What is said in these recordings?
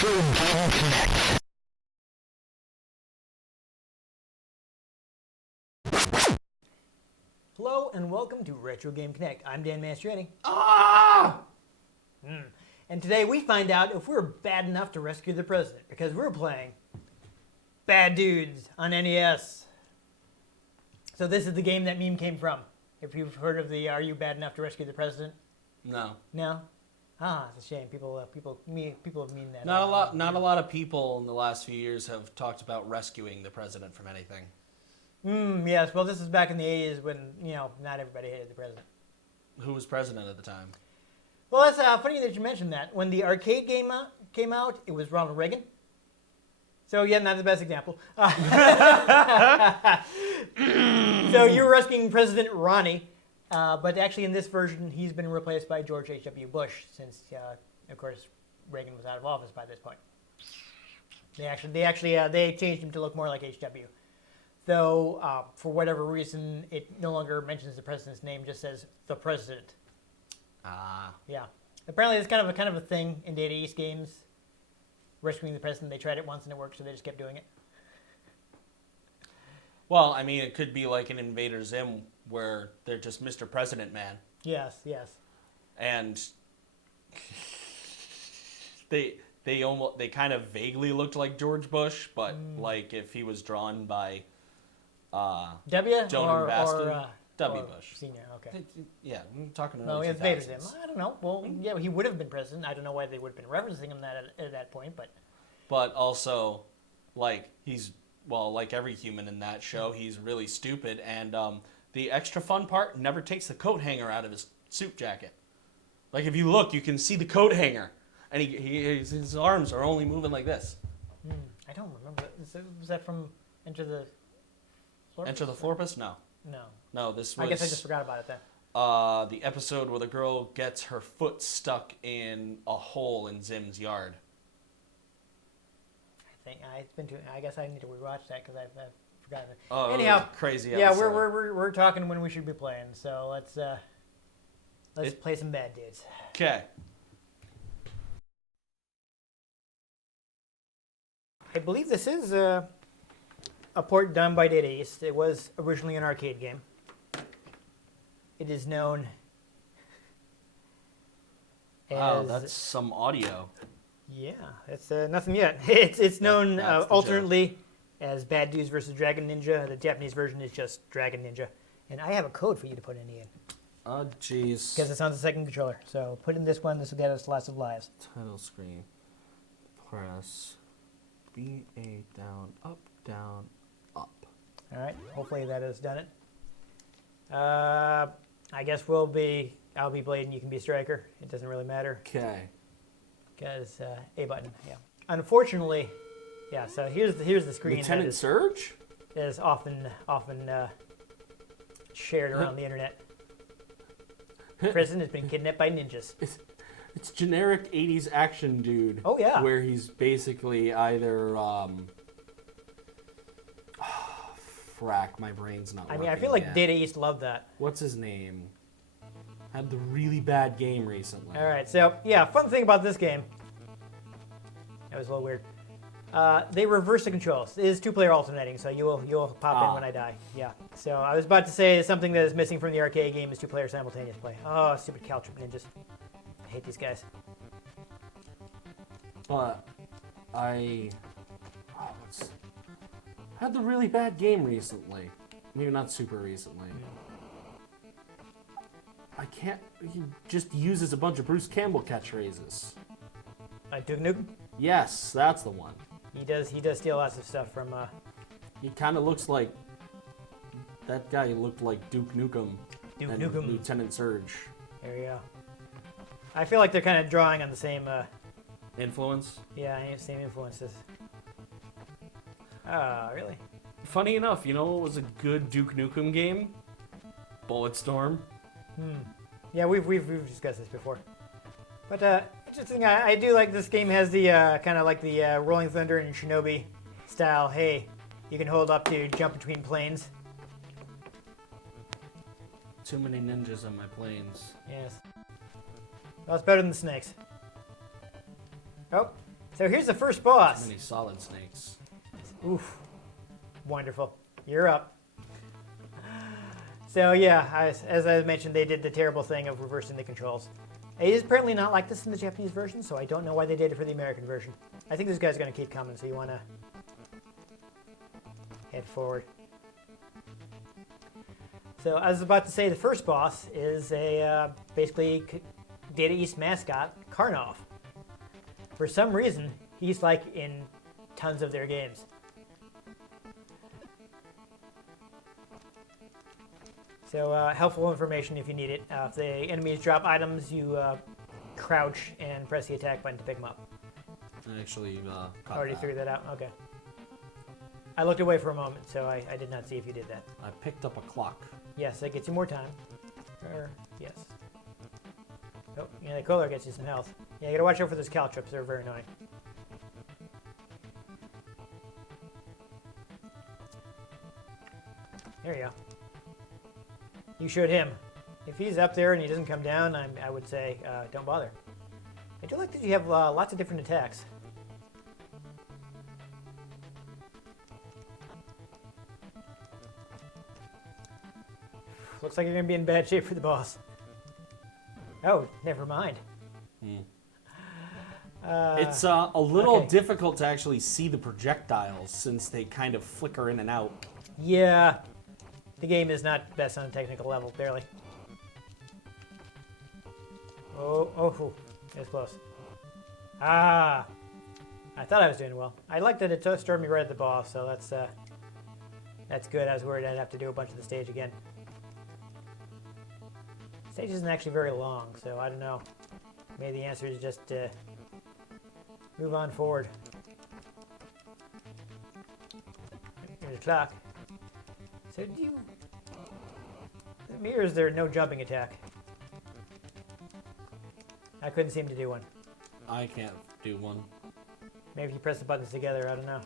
Hello and welcome to Retro Game Connect. I'm Dan Mastriani. And today we find out if we're bad enough to rescue the president because we're playing Bad Dudes on NES. So this is the game that meme came from. If you've heard of the "Are you bad enough to rescue the president?" No. No? It's a shame. People have memed that. Not a lot of people in the last few years have talked about rescuing the president from anything. Yes. Well, this is back in the 80s when, not everybody hated the president. Who was president at the time? Well, that's funny that you mentioned that. When the arcade game came out, it was Ronald Reagan. So, yeah, not the best example. So you were rescuing President Ronnie, but actually in this version, he's been replaced by George H.W. Bush since, of course, Reagan was out of office by this point. They changed him to look more like H.W. Though, for whatever reason, it no longer mentions the president's name, just says the president. Yeah. Apparently, it's kind of a thing in Data East games. Rescuing the president, they tried it once and it worked, so they just kept doing it. Well, I mean, it could be like an Invader Zim where they're just Mr. President Man. Yes. And they kind of vaguely looked like George Bush, but like if he was drawn by W Joan or Baskin. W. or Bush. Senior, okay. Yeah, I'm talking about No, it's Vader Zim. I don't know. Well, yeah, he would have been president. I don't know why they would have been referencing him at that point, but... But also, like, like every human in that show, he's really stupid, and the extra fun part, never takes the coat hanger out of his suit jacket. Like, if you look, you can see the coat hanger, and his arms are only moving like this. I don't remember. Was that from Enter the Florpus? Enter the Florpus? No. No, this was... I guess I just forgot about it then. The episode where the girl gets her foot stuck in a hole in Zim's yard. I guess I need to rewatch that because I've forgotten it. Oh, anyhow, crazy yeah, episode. we're talking when we should be playing. So let's play some Bad Dudes. Okay. I believe this is a port done by Data East. It was originally an arcade game. It is known as... Wow, that's some audio. Yeah, it's nothing yet. It's known that's alternately as Bad Dudes versus Dragon Ninja. The Japanese version is just Dragon Ninja. And I have a code for you to put in, Ian. Oh, jeez. Because it's on the second controller. So put in this one. This will get us lots of lives. Title screen. Press BA down, up, down, up. All right. Hopefully that has done it. I guess I'll be Blade and you can be Striker. It doesn't really matter. Okay. Because A button, yeah. Unfortunately, yeah. So here's the screen. Lieutenant Surge is often shared around the internet. Prison has been kidnapped by ninjas. It's generic 80s action dude. Oh yeah. Where he's basically either frack, my brain's not working. I feel like Data East loved that. What's his name? Had the really bad game recently. All right, so yeah, fun thing about this game. That was a little weird. They reverse the controls. It is two-player alternating, so you'll pop in when I die. Yeah. So I was about to say something that is missing from the arcade game is two-player simultaneous play. Oh, stupid Caltrip ninjas. I hate these guys. But I had the really bad game recently. Maybe not super recently. He just uses a bunch of Bruce Campbell catchphrases. Duke Nukem? Yes, that's the one. He does steal lots of stuff from... He kind of looks like... That guy looked like Duke Nukem. Duke Nukem. Lieutenant Surge. There you go. I feel like they're kind of drawing on the same... Influence? Yeah, same influences. Really? Funny enough, you know what was a good Duke Nukem game? Bulletstorm. Yeah, we've discussed this before. But interesting, I do like this game has the kind of like the Rolling Thunder and Shinobi style. Hey, you can hold up to jump between planes. Too many ninjas on my planes. Yes. Well, it's better than the snakes. Oh, So here's the first Too boss. many solid snakes. Oof. Wonderful. You're up. So yeah, as I mentioned, they did the terrible thing of reversing the controls. It is apparently not like this in the Japanese version, so I don't know why they did it for the American version. I think this guy's going to keep coming, so you want to head forward. So I was about to say the first boss is a basically Data East mascot, Karnov. For some reason, he's like in tons of their games. So helpful information if you need it. If the enemies drop items, you crouch and press the attack button to pick them up. I actually caught Already that. figured that out? Okay. I looked away for a moment, so I did not see if you did that. I picked up a clock. Yes, that gets you more time. Yes. Oh, yeah, the color gets you some health. Yeah, you gotta watch out for those caltrops. They're very annoying. There you go. You shoot him. If he's up there and he doesn't come down, I would say don't bother. I do like that you have lots of different attacks. Looks like you're going to be in bad shape for the boss. Oh, never mind. It's a little okay. difficult to actually see the projectiles since they kind of flicker in and out. Yeah. The game is not best on a technical level, barely. Oh, it's close. Ah! I thought I was doing well. I like that it started me right at the boss, so that's good. I was worried I'd have to do a bunch of the stage again. The stage isn't actually very long, so I don't know. Maybe the answer is just move on forward. Here's the clock. So do you... Me, or is there no jumping attack? I couldn't seem to do one. I can't do one. Maybe if you press the buttons together, I don't know.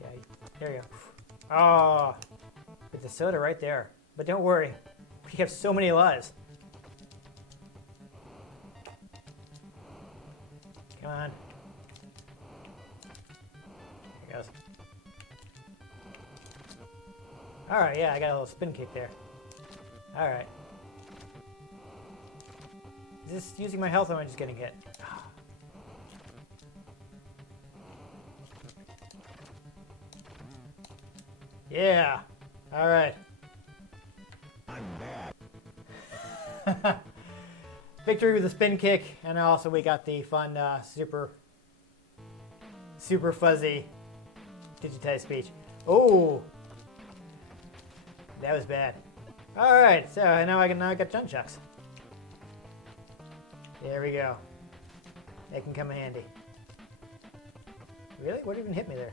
Yeah, there you go. Oh, with the soda right there. But don't worry, we have so many lives. Come on. There it goes. All right, yeah, I got a little spin kick there. All right. Is this using my health or am I just getting hit? Yeah. All right. I'm bad. Victory with a spin kick, and also we got the fun, super fuzzy digitized speech. Oh, that was bad. All right, so now I got nunchucks. There we go. They can come in handy. Really? What even hit me there?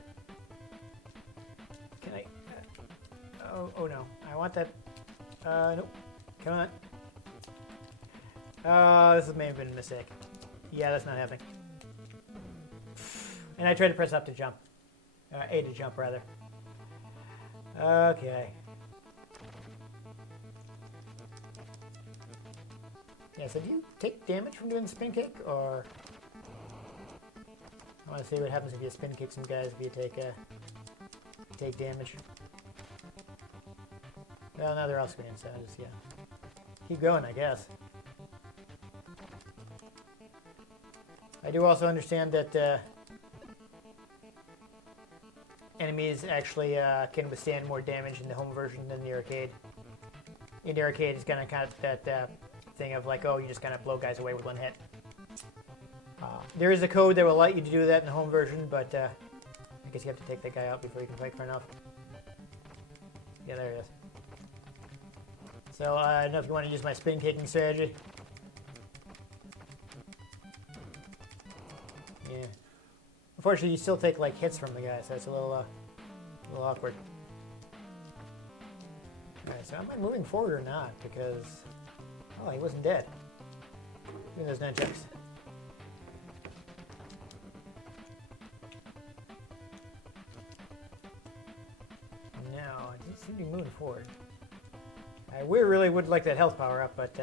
Can I? Oh no! I want that. Nope. Come on. Oh, this may have been a mistake. Yeah, that's not happening. And I tried to press up to jump. A to jump, rather. Okay. Yeah, so do you take damage from doing the spin kick, or... I want to see what happens if you spin kick some guys if you take damage. Well, now they're all screen, so I just, yeah. Keep going, I guess. I do also understand that enemies actually can withstand more damage in the home version than the arcade. In the arcade, it's kind of that thing of like, oh, you just kind of blow guys away with one hit. There is a code that will allow you to do that in the home version, but I guess you have to take that guy out before you can fight Karnov. Yeah, there he is. So I don't know if you want to use my spin kicking strategy. Yeah. Unfortunately, you still take like hits from the guy, so it's a little awkward. All right, so am I moving forward or not? Because he wasn't dead. Doing those nunchucks. No, I didn't seem to be moving forward. We really would like that health power up, but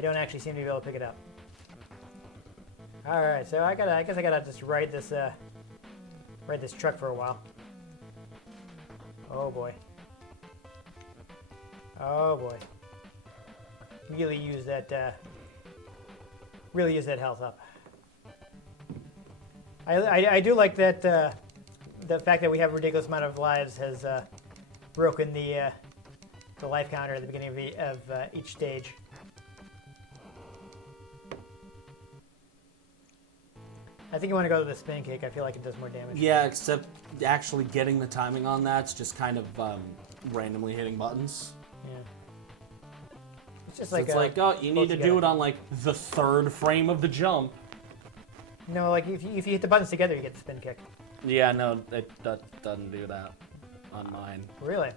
I don't actually seem to be able to pick it up. All right, so I guess I gotta just ride this truck for a while. Oh boy. Oh boy. Really use that health up. I do like that the fact that we have a ridiculous amount of lives has broken the life counter at the beginning of each stage. I think you want to go with the spin kick. I feel like it does more damage. Yeah, except actually getting the timing on that's just kind of randomly hitting buttons. Yeah. It's just So like it's like, oh, you need to do it on like the 3rd frame of the jump. No, like if you hit the buttons together, you get the spin kick. Yeah, no, that doesn't do that on mine. Really?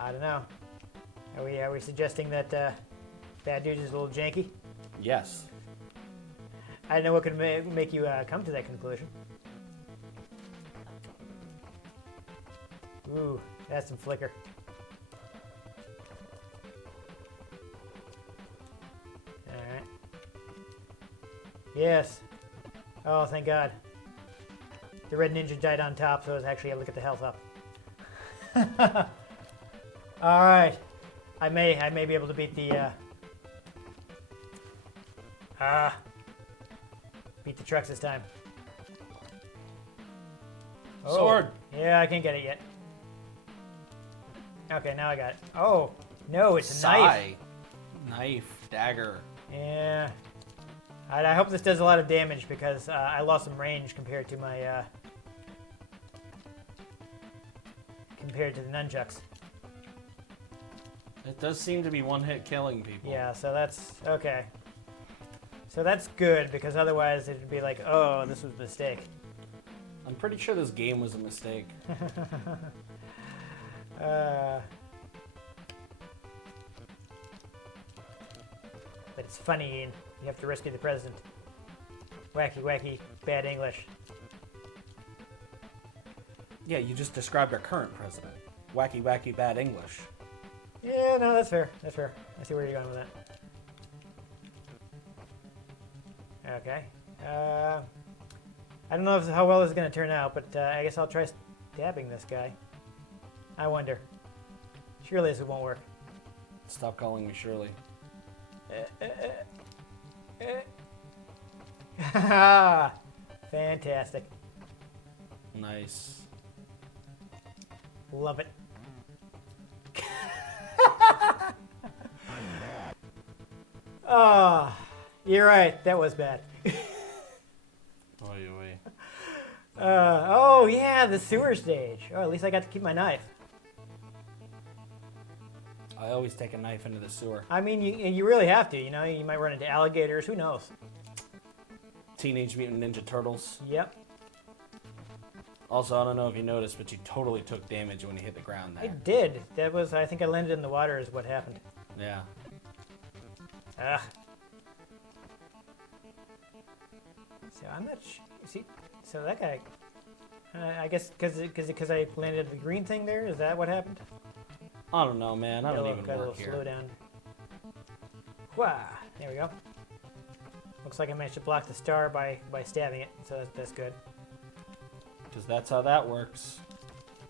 I don't know. Are we suggesting that Bad Dude is a little janky? Yes. I don't know what could make you come to that conclusion. Ooh, that's some flicker. Alright. Yes. Oh, thank God. The red ninja died on top, so I was actually able to get the health up. Alright. I may be able to beat the beat the trucks this time. Oh, Sword. yeah, I can't get it yet. Okay, now I got it. Oh, no, it's a knife. Sigh. Knife, dagger. Yeah. I hope this does a lot of damage because I lost some range compared to my the nunchucks. It does seem to be one-hit killing people. Yeah, so that's okay. So that's good because otherwise it'd be like, oh, this was a mistake. I'm pretty sure this game was a mistake. But it's funny and you have to rescue the president. Wacky, wacky, bad English. Yeah, you just described our current president. Wacky, wacky, bad English. Yeah, no, that's fair. That's fair. I see where you're going with that. Okay. I don't know how well this is going to turn out, but I guess I'll try stabbing this guy. I wonder. Surely this won't work. Stop calling me Shirley. Fantastic. Nice. Love it. Oh, you're right. That was bad. Oy, oy. Oh, yeah, the sewer stage. Oh, at least I got to keep my knife. I always take a knife into the sewer. I mean, you really have to. You know, you might run into alligators. Who knows? Teenage Mutant Ninja Turtles. Yep. Also, I don't know if you noticed, but you totally took damage when you hit the ground there. I did. That was, I think I landed in the water is what happened. Yeah. Ugh. So I'm not see, so that guy, I guess because I landed at the green thing there, is that what happened? I don't know, man. I don't even got a work little here. slow down. Wah! There we go. Looks like I managed to block the star by stabbing it, so that's good. Because that's how that works.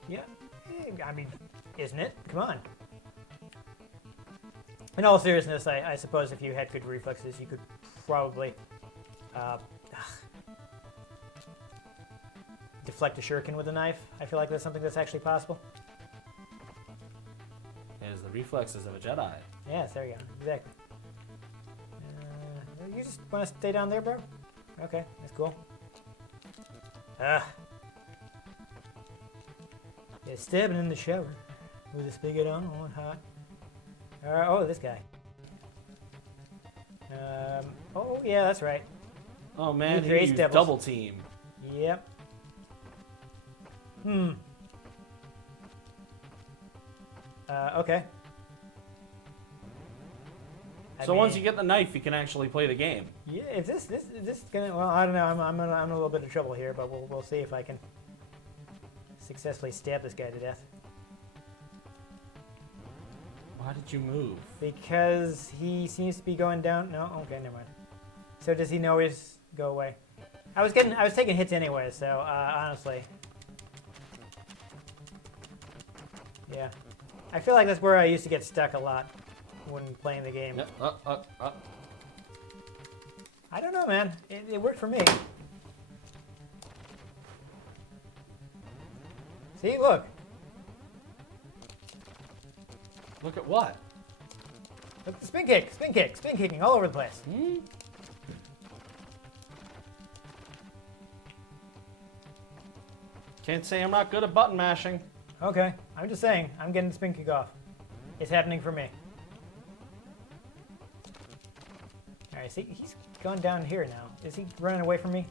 Yeah, I mean, isn't it? Come on. In all seriousness, I suppose if you had good reflexes, you could probably deflect a shuriken with a knife. I feel like that's something that's actually possible. It is the reflexes of a Jedi. Yes, there you go. Exactly. You just want to stay down there, bro? Okay, that's cool. Yeah, stabbing in the shower with the spigot on hot. Oh, this guy. Oh, yeah, that's right. Oh man, You he create used devils. double team. Yep. Okay. So once you get the knife, you can actually play the game. Yeah, if this is gonna, well, I don't know. I'm in a little bit of trouble here, but we'll see if I can successfully stab this guy to death. Why did you move? Because he seems to be going down. No, okay, never mind. So does he know he's go away? I was taking hits anyway, so honestly. Yeah. I feel like that's where I used to get stuck a lot when playing the game. Yep. I don't know, man. It worked for me. See, look. Look at what? Look at the spin kick, spin kicking all over the place. Can't say I'm not good at button mashing. Okay, I'm just saying, I'm getting the spin kick off. It's happening for me. All right, see, he's gone down here now. Is he running away from me?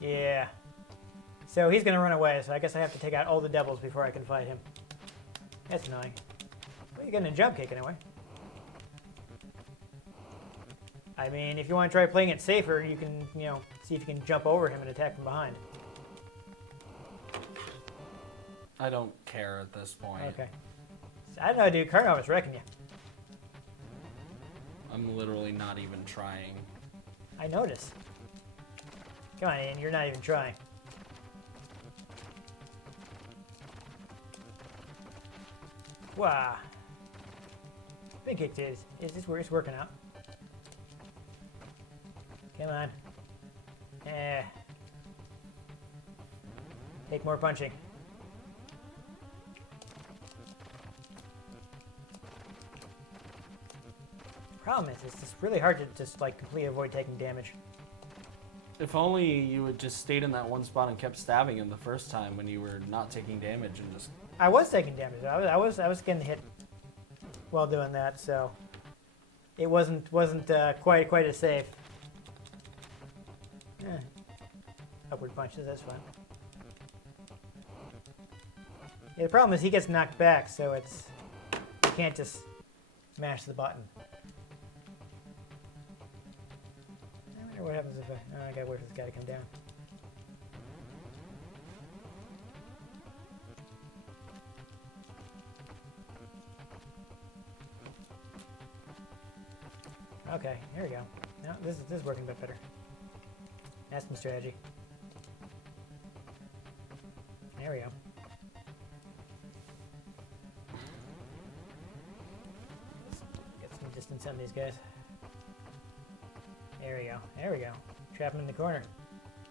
Yeah. So he's gonna run away, so I guess I have to take out all the devils before I can fight him. That's annoying. Well, you're getting a jump kick anyway. I mean, if you want to try playing it safer, you can, see if you can jump over him and attack from behind. I don't care at this point. Okay. I don't know, dude. Karnov was wrecking you. I'm literally not even trying. I noticed. Come on, Ian. You're not even trying. Wow. Big kick, dude. It's working out. Come on. Take more punching. Problem is, it's just really hard to just like completely avoid taking damage. If only you had just stayed in that one spot and kept stabbing him the first time when you were not taking damage and just... I was taking damage. I was getting hit while doing that, so it wasn't quite as safe. Upward punches, that's fine. Yeah, the problem is he gets knocked back, so you can't just mash the button. I wonder what happens if I gotta wait for this guy to come down. Okay, here we go. Now this is working a bit better. That's some strategy. There we go. Let's get some distance on these guys. There we go. There we go. Trap him in the corner.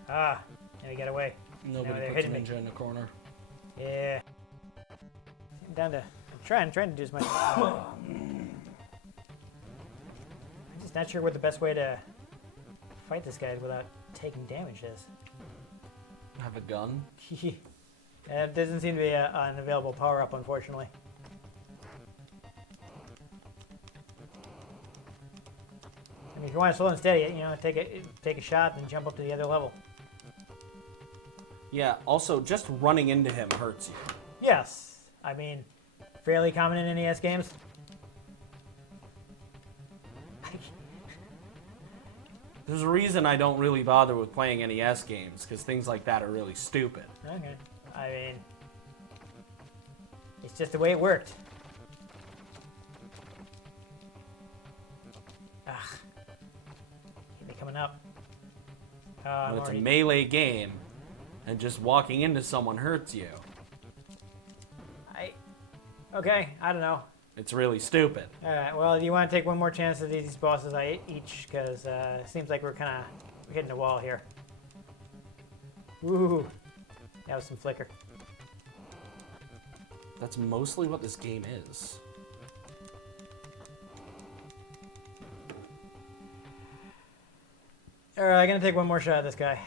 Ah, now he got away. Nobody they're puts a hitting me. ninja in the corner. Yeah. I'm down to. I'm trying to do as much. I'm just not sure what the best way to fight this guy without taking damage is. Have a gun? It doesn't seem to be an available power-up, unfortunately. I mean, if you want to slow and steady, take a shot and jump up to the other level. Yeah, also, just running into him hurts you. Yes. I mean, fairly common in NES games. There's a reason I don't really bother with playing NES games, because things like that are really stupid. Okay. I mean, it's just the way it worked. Ugh. Keep me coming up. When it's a melee game, and just walking into someone hurts you. Okay, I don't know. It's really stupid. Alright, well, you want to take one more chance at these bosses each, because it seems like we're kind of hitting a wall here. Ooh, that was some flicker. That's mostly what this game is. Alright, I'm going to take one more shot at this guy.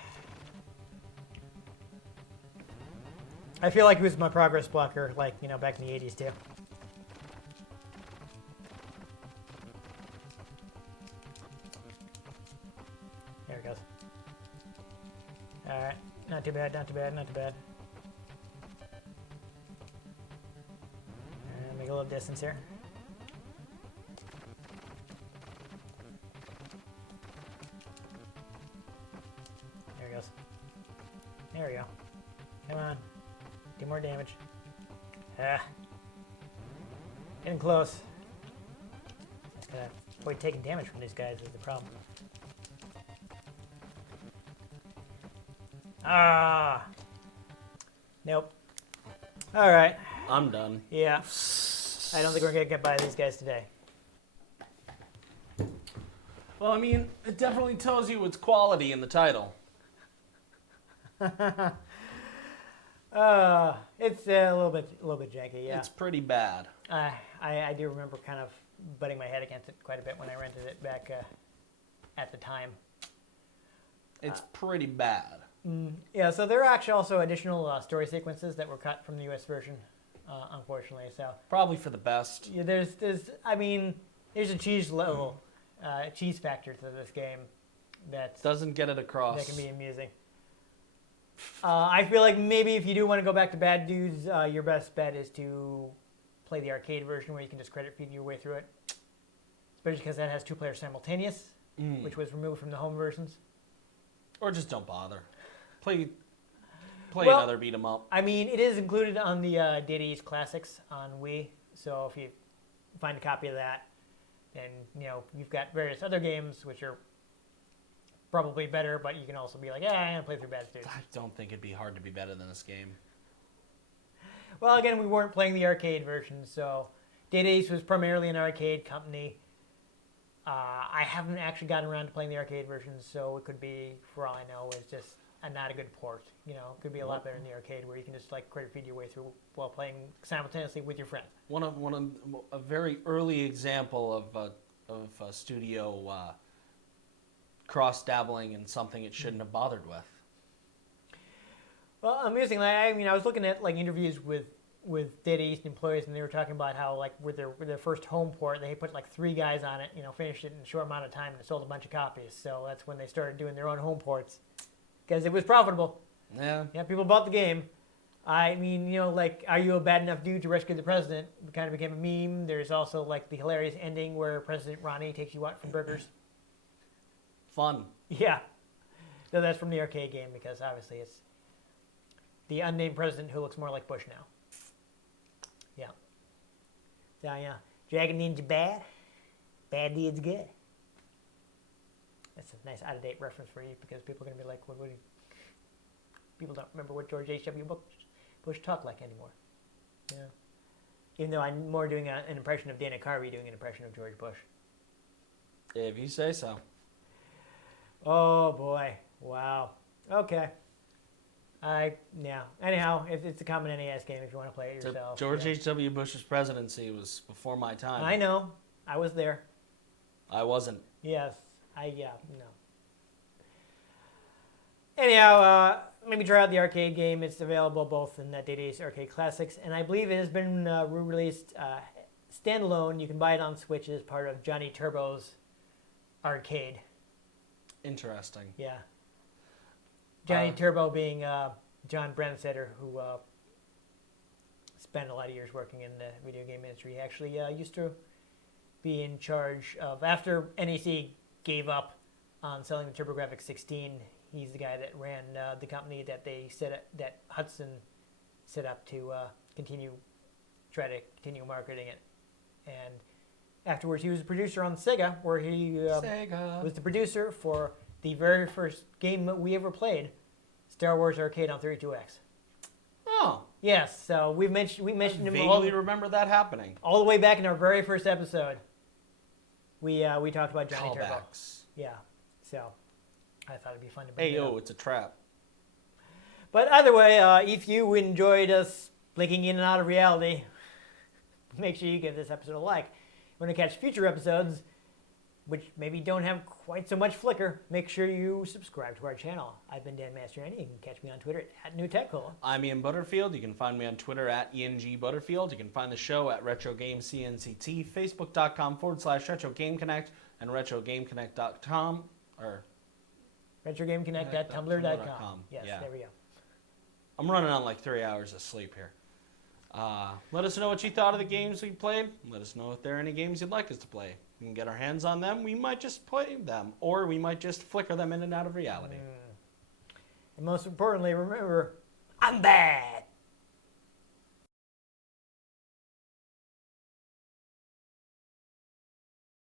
I feel like he was my progress blocker, like, back in the 80s, too. There it goes. Alright, not too bad, not too bad, not too bad. Make a little distance here. There he goes. There we go. Come on. Do more damage. Getting close. Gotta avoid taking damage from these guys is the problem. Ah. Nope. All right. I'm done. Yeah. I don't think we're gonna get by these guys today. Well, I mean, it definitely tells you it's quality in the title. It's a little bit janky. Yeah. It's pretty bad. I do remember kind of butting my head against it quite a bit when I rented it back at the time. It's pretty bad. Yeah, so there are actually also additional story sequences that were cut from the U.S. version, unfortunately. So Probably for the best. yeah, there's a cheese level, cheese factor to this game that Doesn't get it across. can be amusing. I feel like maybe if you do want to go back to Bad Dudes, your best bet is to play the arcade version where you can just credit feed your way through it. Especially because that has 2 players simultaneous, which was removed from the home versions. Or just don't bother. Play Well, another beat 'em up. I mean, it is included on the Data East Classics on Wii, so if you find a copy of that, then you've got various other games which are probably better, but you can also be like, I'm gonna play through Bad Dudes. I don't think it'd be hard to be better than this game. Well, again, we weren't playing the arcade version, so Data East was primarily an arcade company. I haven't actually gotten around to playing the arcade version, so it could be, for all I know, it's just not a good port. It could be a lot better in the arcade where you can just like credit feed your way through while playing simultaneously with your friend. A very early example of a studio cross dabbling in something it shouldn't have bothered with. Well, amusingly, I mean, I was looking at like interviews with Data East employees, and they were talking about how like with their first home port, they put like 3 guys on it, finished it in a short amount of time, and it sold a bunch of copies. So that's when they started doing their own home ports because it was profitable. Yeah. Yeah, people bought the game. I mean, like, are you a bad enough dude to rescue the president? It kind of became a meme. There's also like the hilarious ending where President Ronnie takes you out for burgers. Fun. Yeah. So that's from the arcade game because obviously it's the unnamed president who looks more like Bush now. Yeah. So yeah, Dragon Ninja bad, Bad Dudes good. That's a nice out-of-date reference for you because people are going to be like, what do you... People don't remember what George H.W. Bush talked like anymore. Yeah. Even though I'm more doing an impression of Dana Carvey doing an impression of George Bush. If you say so. Oh boy! Wow. Okay. Anyhow, it's a common NES game if you want to play it yourself. George H.W. Bush's presidency was before my time. I know. I was there. I wasn't. Yes. No. Anyhow, maybe try out the arcade game. It's available both in that Data East Arcade Classics, and I believe it has been re-released standalone. You can buy it on Switch as part of Johnny Turbo's arcade. Interesting. Yeah. Johnny Turbo being John Brandsetter, who spent a lot of years working in the video game industry. He actually used to be in charge of, after NEC gave up on selling the TurboGrafx 16, he's the guy that ran the company that that Hudson set up to try to continue marketing it. And afterwards, he was a producer on Sega, where he was the producer for the very first game that we ever played, Star Wars Arcade on 32X. Oh. Yes, so we mentioned I him vaguely remember that happening. all the way back in our very first episode. We talked about Johnny Turbo. Callbacks. Yeah, so I thought it'd be fun to bring Hey, it up. it's a trap. But either way, if you enjoyed us blinking in and out of reality, make sure you give this episode a like. If you want to catch future episodes, which maybe don't have quite so much flicker, make sure you subscribe to our channel. I've been Dan Mastriani. You can catch me on Twitter at NewTechCola. I'm Ian Butterfield. You can find me on Twitter at ENG Butterfield. You can find the show at RetroGameCNCT, Facebook.com/RetroGameConnect, and RetroGameConnect.com, or RetroGameConnect.tumblr.com. Yes, Yeah. there we go. I'm running on like 3 hours of sleep here. Let us know what you thought of the games we played. Let us know if there are any games you'd like us to play. We can get our hands on them. We might just play them, or we might just flicker them in and out of reality. And most importantly, remember, I'm bad.